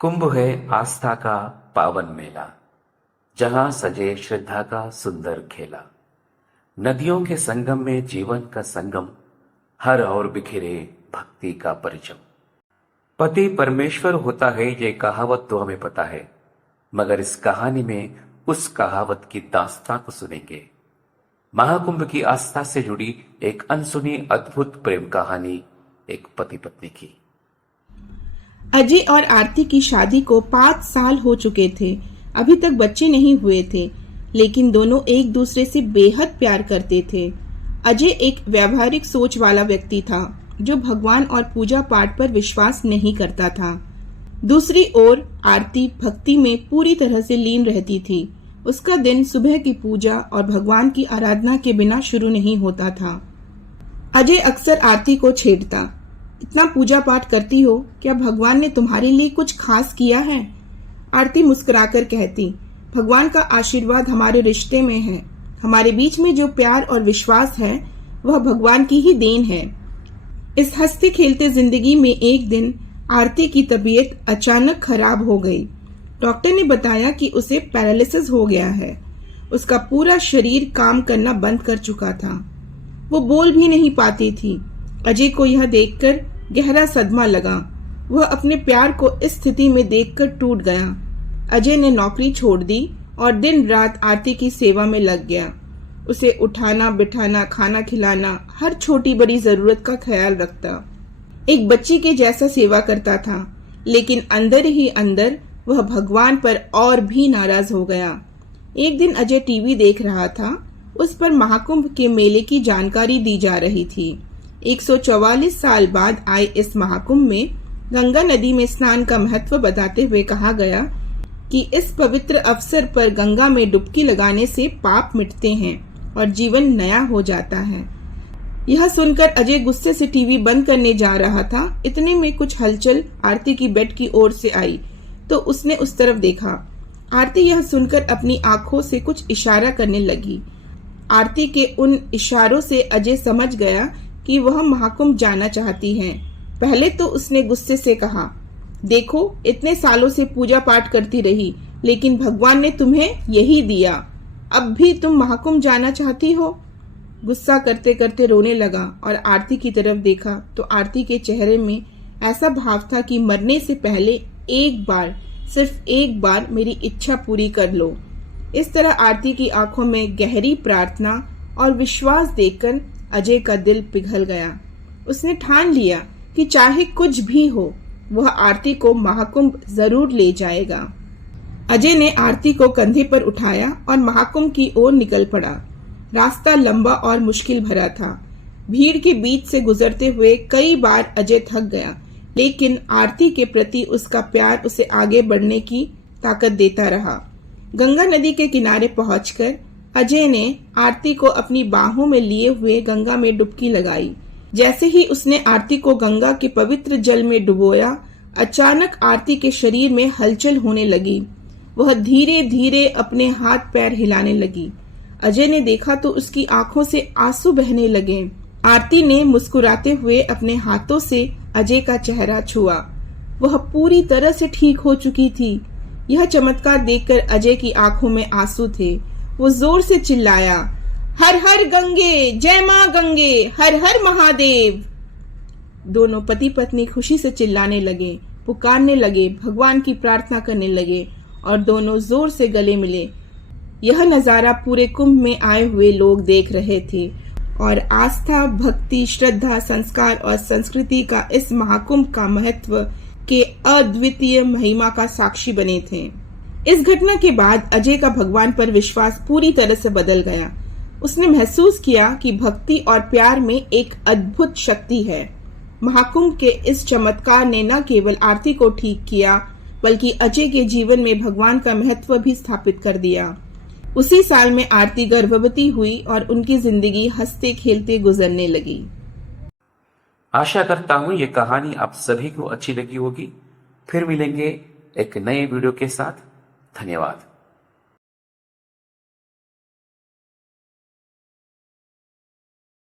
कुंभ है आस्था का पावन मेला, जहां सजे श्रद्धा का सुंदर खेला। नदियों के संगम में जीवन का संगम, हर और बिखरे भक्ति का परचम। पति परमेश्वर होता है ये कहावत तो हमें पता है, मगर इस कहानी में उस कहावत की दास्तां को सुनेंगे। महाकुंभ की आस्था से जुड़ी एक अनसुनी अद्भुत प्रेम कहानी, एक पति पत्नी की। अजय और आरती की शादी को 5 साल हो चुके थे। अभी तक बच्चे नहीं हुए थे, लेकिन दोनों एक दूसरे से बेहद प्यार करते थे। अजय एक व्यावहारिक सोच वाला व्यक्ति था, जो भगवान और पूजा पाठ पर विश्वास नहीं करता था। दूसरी ओर आरती भक्ति में पूरी तरह से लीन रहती थी। उसका दिन सुबह की पूजा और भगवान की आराधना के बिना शुरू नहीं होता था। अजय अक्सर आरती को छेड़ता, इतना पूजा पाठ करती हो, क्या भगवान ने तुम्हारे लिए कुछ खास किया है? आरती मुस्कुराकर कहती, भगवान का आशीर्वाद हमारे रिश्ते में है। हमारे बीच में जो प्यार और विश्वास है, वह भगवान की ही देन है। इस हंसते खेलते जिंदगी में एक दिन आरती की तबीयत अचानक खराब हो गई। डॉक्टर ने बताया कि उसे पैरालिसिस हो गया है। उसका पूरा शरीर काम करना बंद कर चुका था। वो बोल भी नहीं पाती थी। अजय को यह देखकर गहरा सदमा लगा। वह अपने प्यार को इस स्थिति में देखकर टूट गया। अजय ने नौकरी छोड़ दी और दिन रात आरती की सेवा में लग गया। उसे उठाना बिठाना, खाना खिलाना, हर छोटी बड़ी जरूरत का ख्याल रखता। एक बच्ची के जैसा सेवा करता था, लेकिन अंदर ही अंदर वह भगवान पर और भी नाराज हो गया। एक दिन अजय टीवी देख रहा था। उस पर महाकुंभ के मेले की जानकारी दी जा रही थी। 144 साल बाद आए इस महाकुंभ में गंगा नदी में स्नान का महत्व बताते हुए कहा गया कि इस पवित्र अवसर पर गंगा में डुबकी लगाने से पाप मिटते हैं और जीवन नया हो जाता है। यह सुनकर अजय गुस्से से टीवी बंद करने जा रहा था। इतने में कुछ हलचल आरती की बेड की ओर से आई, तो उसने उस तरफ देखा। आरती यह सुनकर अपनी आंखों से कुछ इशारा करने लगी। आरती के उन इशारों से अजय समझ गया कि वह महाकुंभ जाना चाहती हैं। पहले तो उसने गुस्से से कहा, देखो, इतने सालों से पूजा पाठ करती रही, लेकिन भगवान ने तुम्हें यही दिया। अब भी तुम महाकुंभ जाना चाहती हो? गुस्सा करते करते रोने लगा और आरती की तरफ देखा तो आरती के चेहरे में ऐसा भाव था कि मरने से पहले एक बार, सिर्फ एक बार मेरी इच्छा पूरी कर लो। इस तरह आरती की आंखों में गहरी प्रार्थना और विश्वास देखकर अजय का दिल पिघल गया। उसने ठान लिया कि चाहे कुछ भी हो, वह आरती को महाकुंभ जरूर ले जाएगा। अजय ने आरती को कंधे पर उठाया और महाकुंभ की ओर निकल पड़ा। रास्ता लंबा और मुश्किल भरा था। भीड़ के बीच से गुजरते हुए कई बार अजय थक गया, लेकिन आरती के प्रति उसका प्यार उसे आगे बढ़ने की ताकत देता रहा। गंगा नदी के किनारे पहुंचकर अजय ने आरती को अपनी बाहों में लिए हुए गंगा में डुबकी लगाई। जैसे ही उसने आरती को गंगा के पवित्र जल में डुबोया, अचानक आरती के शरीर में हलचल होने लगी। वह धीरे धीरे अपने हाथ पैर हिलाने लगी। अजय ने देखा तो उसकी आंखों से आंसू बहने लगे। आरती ने मुस्कुराते हुए अपने हाथों से अजय का चेहरा छुआ। वह पूरी तरह से ठीक हो चुकी थी। यह चमत्कार देखकर अजय की आंखों में आंसू थे। वो जोर से चिल्लाया, हर हर गंगे, जय मां गंगे, हर हर महादेव। दोनों पति पत्नी खुशी से चिल्लाने लगे, पुकारने लगे, भगवान की प्रार्थना करने लगे और दोनों जोर से गले मिले। यह नजारा पूरे कुंभ में आए हुए लोग देख रहे थे और आस्था, भक्ति, श्रद्धा, संस्कार और संस्कृति का इस महाकुंभ का महत्व के अद्वितीय महिमा का साक्षी बने थे। इस घटना के बाद अजय का भगवान पर विश्वास पूरी तरह से बदल गया। उसने महसूस किया कि भक्ति और प्यार में एक अद्भुत शक्ति है। महाकुंभ के इस चमत्कार ने न केवल आरती को ठीक किया, बल्कि अजय के जीवन में भगवान का महत्व भी स्थापित कर दिया। उसी साल में आरती गर्भवती हुई और उनकी जिंदगी हंसते खेलते गुजरने लगी। आशा करता हूं ये कहानी आप सभी को अच्छी लगी होगी। फिर मिलेंगे एक नए वीडियो के साथ। धन्यवाद।